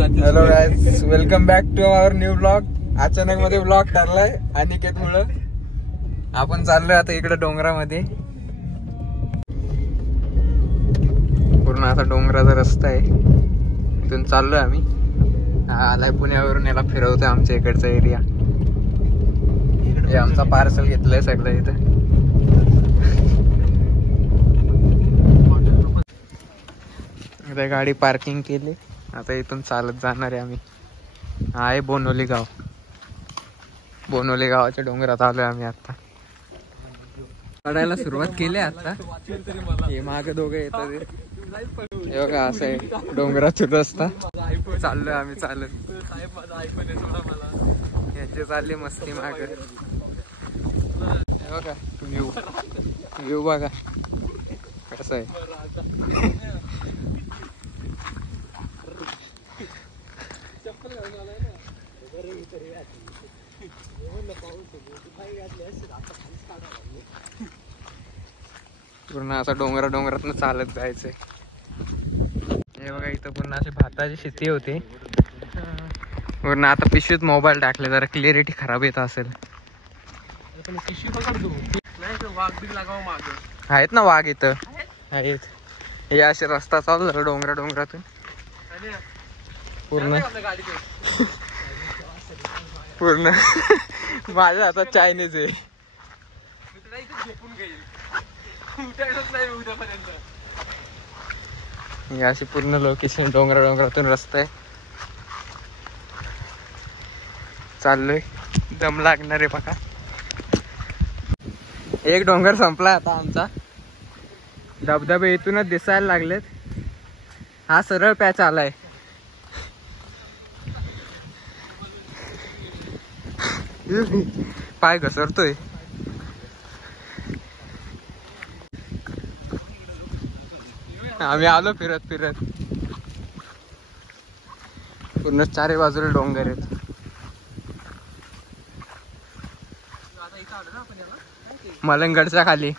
Hello guys, welcome back to our new blog. अचानक मध्ये blog ठरलाय Aniket मुळे. आपण चाललोय आता इकडे डोंगरामध्ये. पूर्ण असा डोंगराचा रस्ता आहे, इथून चाललोय आम्ही. आलाय पुण्यावरून, याला फिरवतोय आमच्या इकडचा एरिया. हे आमचा पार्सल घेतलंय सगळं इथं. इथे गाडी पार्किंग केली. आता इथून चालत जाणार आहे आम्ही. हा आहे बोनोली गाव. बोनोली गावाच्या डोंगरात आलोय आम्ही आता. चढायला सुरुवात केली आता. हे मागे दोघे येतात, हे बघा असं आहे डोंगराचा रस्ता. चाललोय आम्ही चालत. यांचे चालले मस्ती मागे. हे बघा व्ह्यू, व्ह्यू बघा कसं आहे. पूर्ण असं डोंगरातनं चालत जायचंय. हे बघा इथं पूर्ण अशी भाताची शेती होती. पूर्ण आता पिशवीत मोबाईल टाकले, जरा क्लिअरिटी खराब येत असेल. आहेत ना वाघ इथं आहेत. हे असे रस्ता चालू झाला डोंगरातून पूर्ण पूर्ण माझ्या हातात चायनीज आहे. ही अशी पूर्ण लोकेशन डोंगरातून रस्ता आहे. चाललोय, दम लागणार आहे बघा. एक डोंगर संपला आता आमचा. धबधबे इथूनच दिसायला लागलेत. हा सरळ पॅच आलाय. पाय घसरतोय. आम्ही आलो फिरत पूर्ण चारी बाजूला डोंगर आहेत. मलंगडच्या खाली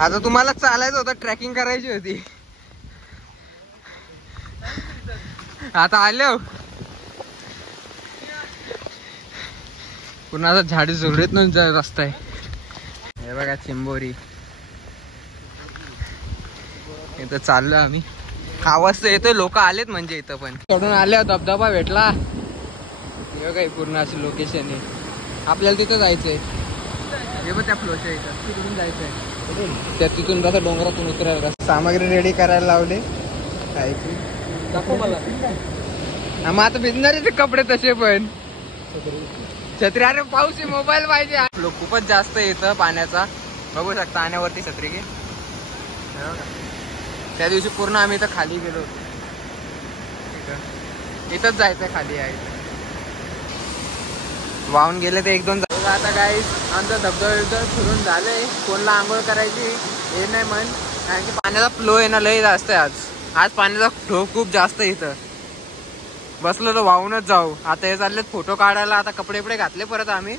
आता तुम्हाला चालायचं होतं, ट्रॅकिंग करायची होती. आता आलो पुन्हा. आता झाडी झुरळीतून रस्ता आहे. हे बघा चिंबोरी. इथं चाललो आम्ही. आवाज तर येतोय, लोक आलेत म्हणजे इथं पण. चढून आले, धबधबा भेटला. हे बघा पूर्ण अशी लोकेशन आहे. आपल्याला तिथं जायचंय. हे बघ त्या फ्लोच्या इथं तिकडून जायचंय. त्या तिथून कसं डोंगरातून उतरायला. सामग्री रेडी करायला लावले. काय मग आता भिजणारे कपडे तसे पण. छत्री, अरे पाऊस आहे, मोबाईल पाहिजे. लोक खूपच जास्त येतं पाण्याचा. बघू शकता पाण्यावरती छत्री घे. त्या दिवशी पूर्ण आम्ही इथं खाली गेलो होतो. इथंच जायचंय खाली आहे. वाहून गेले ते 1-2. आता काय आमचं धबधबा फिरून झालंय. कोणला आंघोळ करायची हे नाही म्हण, कारण की पाण्याचा फ्लो आहे ना लय जास्त आहे. आज पाण्याचा फ्लो खूप जास्त आहे. इथं बसलो तर वाहूनच जाऊ. आता हे चाललेत फोटो काढायला. आता कपडे घातले परत आम्ही.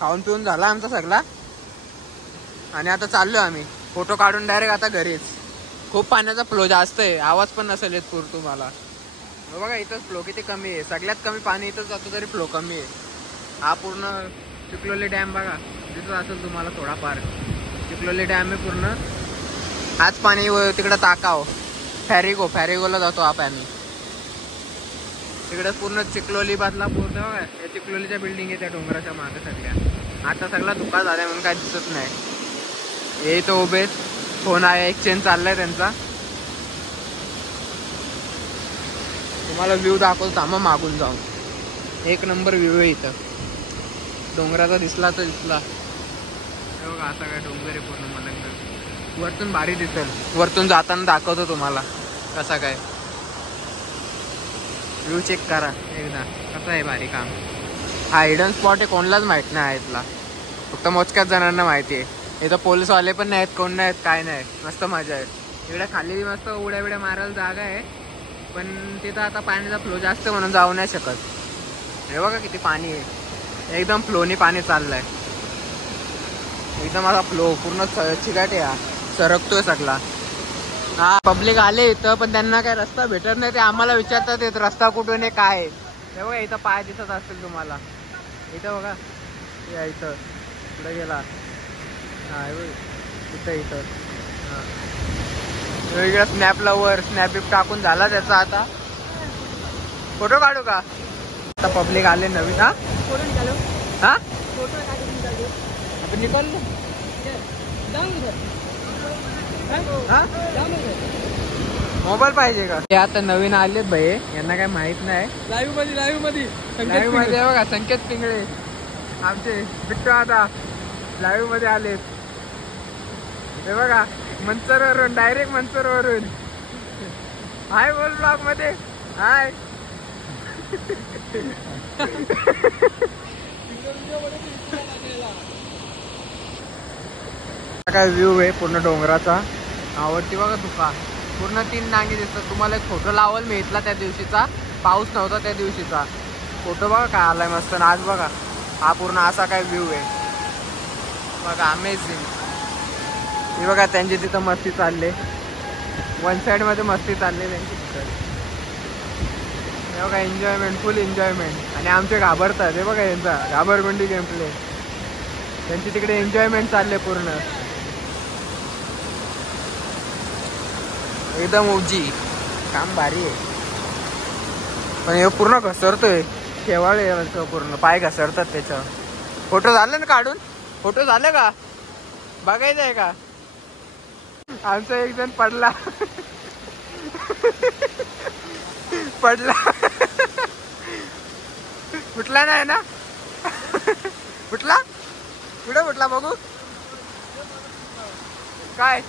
खाऊन पिऊन झाला आमचा सगळा. आणि आता चाललो आम्ही फोटो काढून डायरेक्ट आता घरीच. खूप पाण्याचा फ्लो जास्त आहे. आवाज पण नसेल येत पूर तुम्हाला. बघा इथंच फ्लो किती कमी आहे. सगळ्यात कमी पाणी इथंच जातो तरी फ्लो कमी आहे. हा पूर्ण चिखलोली डॅम बघा दिसत असेल तुम्हाला थोडाफार. चिखलोली डॅम आहे पूर्ण. हाच पाणी तिकडं टाकाव. फॅरिगोला जातो हा पाणी. तिकडे पूर्ण चिखलोली बादला पूर्ण बघा. या चिखलोलीच्या बिल्डिंग आहे त्या डोंगराच्या मागे सगळ्या. आता सगळा धुका झालाय म्हणून काय दिसत नाही. हे तो उभे फोन आहे, एक्सचेंज चाललाय त्यांचा. तुम्हाला व्ह्यू दाखवतो थांबा मागून जाऊन. एक नंबर व्ह्यू आहे इथं. डोंगराचा दिसला तर दिसला. बघा असा काय डोंगर आहे पूर्ण. मलंगड वरतून भारी दिसेल. वरतून जाताना दाखवतो तुम्हाला कसा काय व्ह्यू. चेक करा एकदा कसं आहे भारी काम. हा हिडन स्पॉट आहे, कोणालाच माहित नाही आहे इथला. फक्त मोजक्याच जणांना माहिती आहे. इथं पोलीसवाले पण नाहीत, कोण नाहीत, काय नाही. मस्त मजा आहे. इकडे खाली मस्त उड्या मारायला जागा आहे. पण तिथं आता पाण्याचा फ्लो जास्त म्हणून जाऊ नाही शकत. हे बघा किती पाणी आहे. एकदम फ्लोनी पाणी चाललंय. एकदम असा फ्लो पूर्ण चिकाट आहे, सरकतोय सगळा. हा पब्लिक आले इथं, पण त्यांना काय रस्ता भेटत नाही. ते आम्हाला विचारतात येत रस्ता कुठून आहे काय आहे. हे बघा इथं पाय दिसत असतील तुम्हाला, इथं बघा या इथं पुढे गेला. हा इथं इथं वेगळं स्नॅपला वर स्नॅप टाकून झाला त्याचा. आता फोटो काढू का? आता पब्लिक आले नवीन. हा फोटो निघालो. हा फोटो आपण निघालो. मोबाईल पाहिजे का? हे आता नवीन आले भये, यांना काय माहित नाही. लाईव्ह मध्ये बघा संकेत पिंगळे आमचे बिट्टू आता लाईव्ह मध्ये आले. हे बघा मंचरवरून, डायरेक्ट मंचरवरून. हाय बोल ब्लॉग मध्ये हाय. काय व्ह्यू आहे पूर्ण डोंगराचा, आवडती बघा तुका. पूर्ण 3 नांगे दिसतात तुम्हाला. एक फोटो लावल मी इथला त्या दिवशीचा, पाऊस नव्हता त्या दिवशीचा फोटो बघा काय आलाय मस्त. आज बघा हा पूर्ण असा काय व्ह्यू आहे बघा, अमेझिंग. हे बघा त्यांची तिथं मस्ती चालले, वन साइड मध्ये मस्ती चालली त्यांची तिथं. हे बघा एन्जॉयमेंट, फुल एन्जॉयमेंट. आणि आमचे घाबरतात. हे बघा यांचा घाबरगुंडी गेम प्ले, त्यांची तिकडे एन्जॉयमेंट चालले पूर्ण एकदम ओजी. काम भारी आहे, पण हे पूर्ण घसरतोय. शेवाळ पूर्ण पाय घसरतात त्याच्यावर. फोटो झाले ना काढून? फोटो झाले का? बघायचं आहे का? आमचा एक जण पडला. पडला फुटला नाही ना? फुटला कुठे फुटला बघू काय?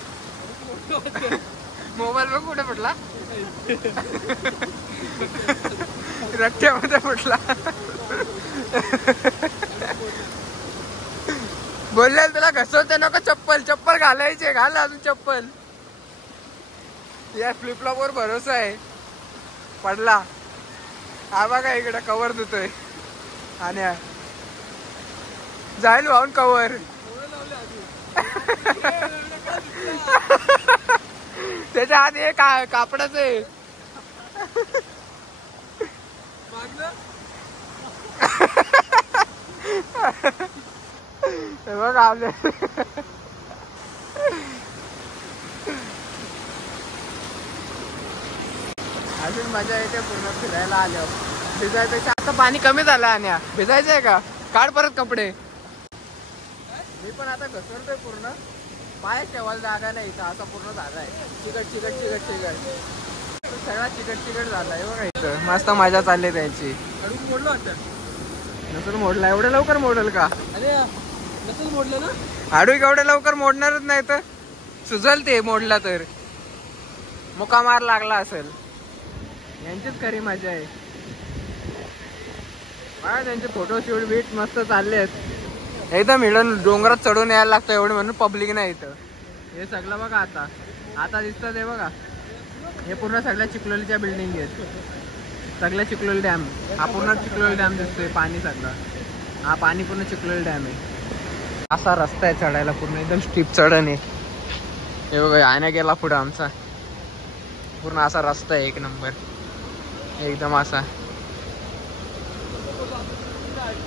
मोबाईल बघ कुठे फुटला? रट्ट्यामध्ये फुटला. बोलले तुला घसरते नको चप्पल, चप्पल घालायचे, घाल अजून चप्पल. या फ्लिपफ्लॉप वर भरोसा आहे. पडला. हा बघा इकडे कवर धुतोय आणि जाईल वाहून कवर. त्याच्या हात हे कापडाच आहे. बघ आपले अजून मजा येते पूर्ण फिरायला आल्यावर. भिजायचं आता पाणी कमी झालं. आणि भिजायचंय का? काढ परत कपडे. मी पण आता घसरतोय पूर्ण. पाय ठेवायला जागा नाही इथं, असा पूर्ण जागा आहे. चिकट चिकट चिकट चिकट सगळा चिकट चिकट झालाय बघा इथं. मस्त मजा चालली त्याची. मोडलं वाटतं. नसल मोडला? एवढं लवकर मोडल का? अरे नसल मोडलं ना. हाडू एवढ्या लवकर मोडणारच नाही तर सुजल ते. मोडला तर मुका मार लागला असेल. यांचीच खरी मजा आहे. त्यांचे फोटोशूट बीट मस्त चालले आहेत. एकदम मिळून डोंगरात चढून यायला लागतं एवढं म्हणून पब्लिक नाही इथं. हे सगळं बघा आता आता दिसतं ते बघा. हे पूर्ण सगळ्या चिखलोलीच्या बिल्डिंग आहेत. सगळ्या चिखलोली डॅम. हा पूर्ण चिखलोली डॅम दिसतोय. पाणी सगळं हा पाणी पूर्ण चिखलोली डॅम आहे. असा रस्ता आहे चढायला पूर्ण एकदम स्टीप चढण आहे. हे बघा आण्या गेला पुढं आमचा. पूर्ण असा रस्ता आहे एक नंबर एकदम असा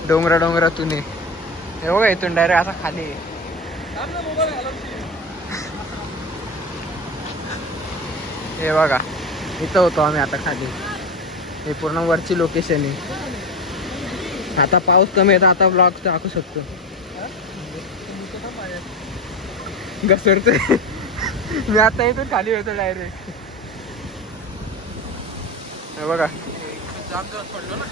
डोंगरा डोंगरातून. हे बघा इथून डायरेक्ट असा खाली आहे. हे बघा इथं होतो आम्ही आता खाली. हे पूर्ण वरची लोकेशन आहे. आता पाऊस कमी आहे तर आता ब्लॉग टाकू शकतो. घसरतोय. मी आता इथून खाली होतो डायरेक्ट. हे बघा जाम जोरात पडलो ना.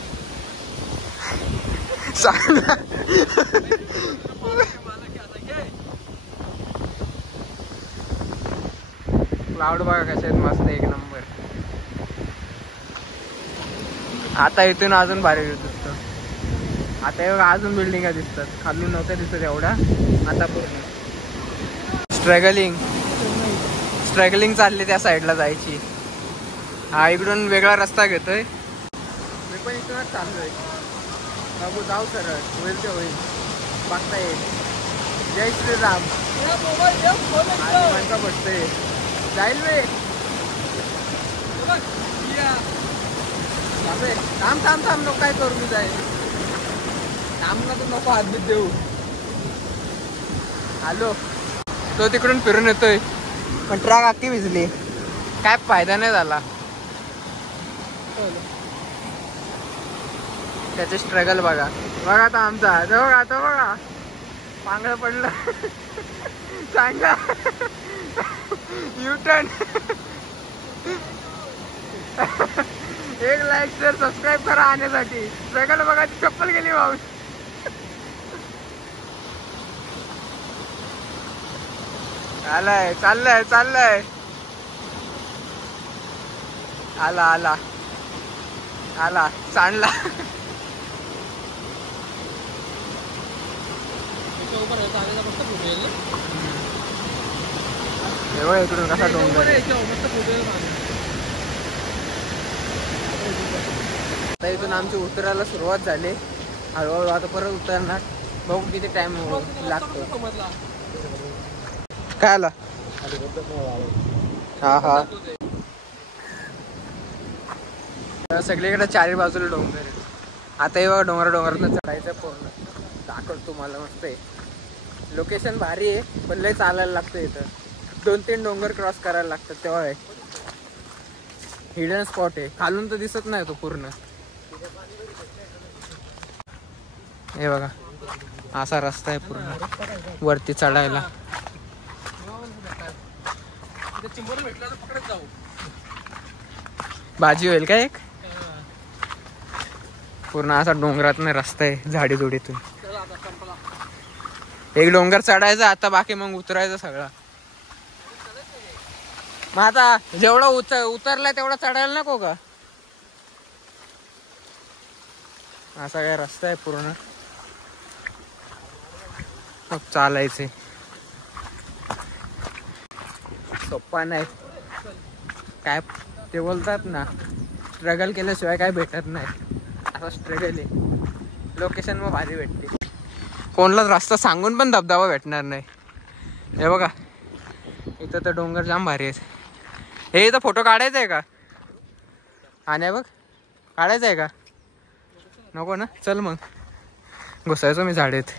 क्लाउड बघा कसे आहेत मस्त एक नंबर. आता इथून अजून भारी दिसत. आता हे बघा अजून बिल्डिंगा दिसतात. खालून नव्हत्या दिसत एवढा. आता पूर्ण स्ट्रगलिंग चालली त्या साईडला जायची. हा इकडून वेगळा रस्ता घेतोय. मी पण इथूनच चाललोय. बघू जाऊ सरळ होईल ते होईल बघता येईल. जय श्रीराम. म्हणता पडतंय जाईल वे. थांब थांब थांब नको काय करू मी जाईल. थांब ना तू नको हातबीत देऊ. आलो तो तिकडून फिरून येतोय पण ट्रॅक अख्खी भिजली. काय फायदा नाही झाला. त्याचे स्ट्रगल बघा. बघा आता आमचा बघा आता बघा पांगळ पडलं. चांगला युटर्न. एक लाईक शेअर सबस्क्राईब करा आणण्यासाठी. स्ट्रगल बघा चप्पल गेली पाऊस. आलाय चाललंय चाललंय. आला आला आला सांडला. इकडून कसा डोंगर. आता इथून आमची उतरायला सुरुवात झाली. हळूहळू आता परत उतरणार. बघू किती टाइम लागतो. काय आला. हा हा सगळीकडे चारी बाजूला डोंगर आहे. आता हे बघा डोंगरातनं चढायचं पूर्ण. दाखवतो तुम्हाला मस्त आहे. लोकेशन भारी आहे पण लय चालायला लागतं. इथं 2-3 डोंगर क्रॉस करायला लागतात तेव्हा आहे. हिडन स्पॉट आहे. खालून तर दिसत नाही तो पूर्ण. हे बघा असा रस्ता आहे पूर्ण वरती चढायला. भाजी होईल का एक. पूर्ण असा डोंगरातनं रस्ता आहे झाडी जोडीतून. एक डोंगर चढायचा आता बाकी मग उतरायचं सगळं. मग आता जेवढा उतरलाय तेवढा चढायला नको का. असा काय रस्ता आहे पूर्ण. मग चालायचे सोप्पा नाही. काय ते बोलतात ना स्ट्रगल केल्याशिवाय काय भेटत नाही. असा स्ट्रगल आहे. लोकेशन मग भारी भेटते. कोणलाच रस्ता सांगून पण धबधबा भेटणार नाही. हे बघा इथं तर डोंगर जाम भारी आहेत. हे इथं फोटो काढायचा आहे का. आणि बघ काढायचं आहे का नको ना. चल मग घुसायचो मी झाडेत.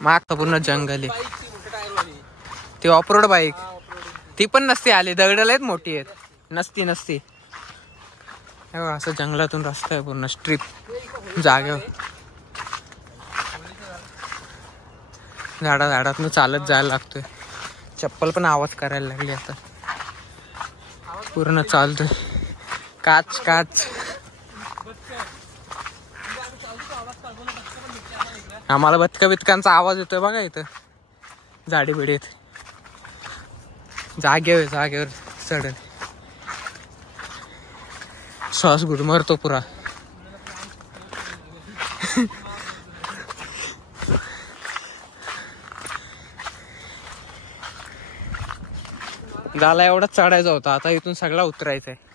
माग पूर्ण जंगल आहे. ती ऑफरोड बाईक ती पण नसती आली. दगडाला आहेत मोठी आहेत. नसती असं जंगलातून रस्ता आहे पूर्ण स्ट्रीप जागेवर. झाडातून चालत जायला लागतोय. चप्पल पण आवाज करायला लागली आता. पूर्ण चालतोय काच काच. आम्हाला बदका आवाज येतोय बघा इथं झाडी बिडीत. जागेवर चढण श्वास गुदमरतो पुरा. झाला एवढाच चढायचा होता. आता इथून सगळा उतरायचा आहे.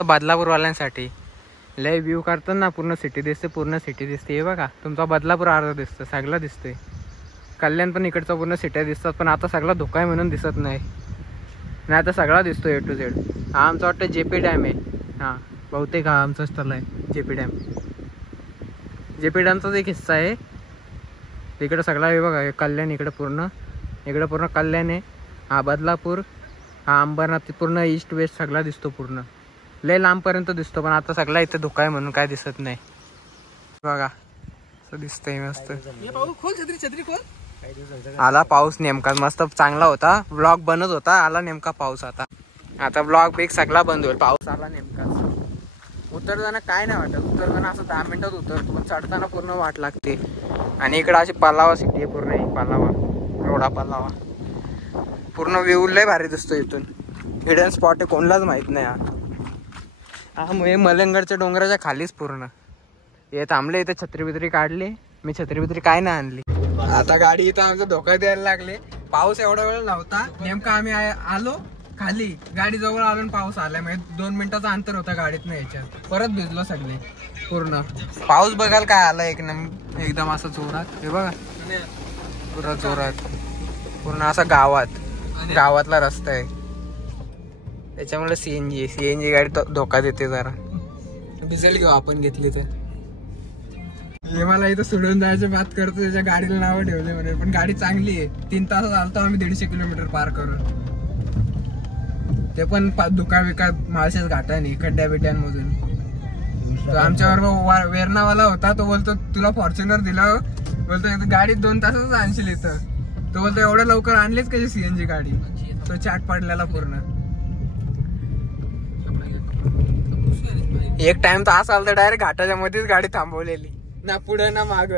बदलापूरवाल्यांसाठी लय व्ह्यू करतात ना. पूर्ण सिटी दिसते. हे बघा तुमचा बदलापूर अर्धा दिसतं. सगळं दिसतंय. कल्याण पण इकडचा पूर्ण सिट्या दिसतात पण आता सगळा धोका आहे म्हणून दिसत नाही. आता सगळा दिसतो A to Z. हा आमचा वाटतं JP डॅम आहे. हा बहुतेक हा आमचा स्थळ आहे JP डॅम. JP डॅमचाच एक हिस्सा आहे. इकडं सगळा हे बघा कल्याण. इकडं पूर्ण कल्याण आहे. हा बदलापूर. हा अंबरनाथ. पूर्ण ईस्ट वेस्ट सगळा दिसतो पूर्ण. लय लांबपर्यंत दिसतो पण आता सगळा इथे धोका आहे म्हणून काय दिसत नाही. बघा असं दिसतंय मस्त. आला पाऊस नेमका. मस्त चांगला होता. ब्लॉग बनत होता. आला नेमका पाऊस. आता ब्लॉग बेग सगळा बंद होईल. पाऊस आला नेमका. उतरताना काय नाही वाटत. उतरताना असं 10 मिनिटात उतरतो पण चढताना पूर्ण वाट लागते. आणि इकडं अशी पलावा सिटी आहे पूर्ण. पलावा रोडा पलावा. पूर्ण व्ह्यू लय भारी दिसतो इथून. हिडन स्पॉट आहे कोणालाच माहित नाही. हा मलंगडच्या डोंगराच्या खालीच पूर्ण हे थांबले. इथे छत्री काढली. मी छत्री काय नाही आणली. आता गाडी इथं आमचा धोका द्यायला लागले. पाऊस एवढा वेळ नव्हता. नेमका आम्ही आलो खाली गाडी जवळ आलो पाऊस आलाय, म्हणजे 2 मिनिटाचं अंतर होतं गाडीत नाही याच्यात, परत भिजलो सगळे पूर्ण. पाऊस बघाल काय आला एकदम असं जोरात, हे बघा पुरा जोरात, पूर्ण असा गावातला रस्ता आहे, त्याच्यामुळे सीएनजी गाडी धोका देते जरा. भिजेल घेऊ आपण घेतली तर. हे मला इथं सोडून जायचं बात करतो, त्याच्या गाडीला नावं ठेवले म्हणे, पण गाडी चांगली आहे. 3 तास चालतो आम्ही 150 किलोमीटर पार करून, ते पण दुका माळशेज घाटाने खड्ड्या बिड्यांमधून. तो आमच्या बरोबर वेरणावाला होता, तो बोलतो तुला फॉर्च्युनर दिलं, बोलतो गाडीत 2 तासच आणशील इथं. तो बोलतो एवढ्या लवकर आणलीच कशी सीएनजी गाडी, तो चाट पडलेला पूर्ण. एक टाइम तर असा आला तर डायरेक्ट घाटाच्या मध्येच गाडी थांबवलेली, ना पुढे ना माग.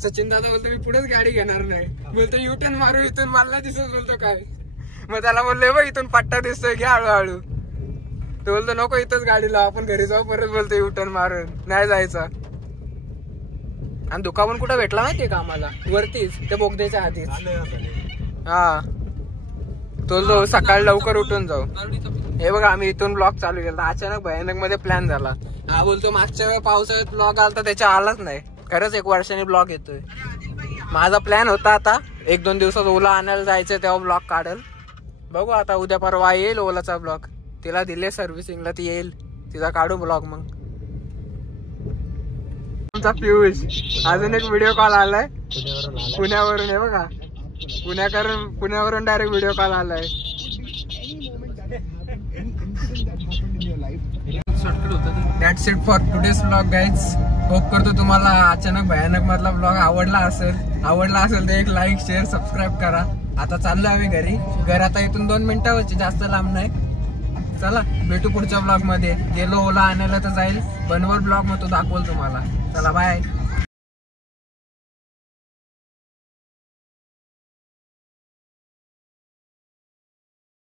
सचिन दादा बोलतो मी पुढेच गाडी घेणार नाही, बोलतो युटर्न मारू इथून, मला दिसत, बोलतो काय. मग त्याला बोललोय बघ इथून पट्टा दिसतोय घ्या हळूहळू, तो बोलतो नको इथंच गाडी लाव आपण घरी जाऊ, परत बोलतो युटर्न मारून नाही जायचा. आणि धुका पण कुठं भेटला माहितीये का आम्हाला, वरतीच त्या बोगद्याच्या आधीच. हा तो सकाळी लवकर उठून जाऊ. हे बघा आम्ही इथून ब्लॉग चालू केला, अचानक भयानक मध्ये प्लॅन झाला. हा बोलतो मागच्या पावसाळ्यात ब्लॉग आला तर त्याच्या आलाच नाही, खरंच 1 वर्षाने ब्लॉग येतोय. माझा प्लॅन होता आता 1-2 दिवसात ओला आणायला जायचं, तेव्हा ब्लॉग काढल. बघू आता उद्या परवा येईल ओलाचा ब्लॉग, तिला दिले सर्व्हिसिंगला, ती येईल, तिचा काढू ब्लॉग. मग आमचा पियुष अजून एक व्हिडिओ कॉल आलाय पुण्यावरून, हे बघा पुण्यावरून डायरेक्ट व्हिडिओ कॉल आलाय. That's it for today's blog guys. Hope करतो तुम्हाला अचानक भयानक मधला ब्लॉग आवडला असेल तर एक लाईक शेअर सबस्क्राईब करा. आता चाललो आम्ही घरी, घर आता इथून 2 मिनिटावरची, जास्त लांब नाही. चला भेटू पुढच्या ब्लॉग मध्ये. गेलो ओला आणायला तर जाईल, बनवर ब्लॉग मग तो दाखवल तुम्हाला. चला बाय.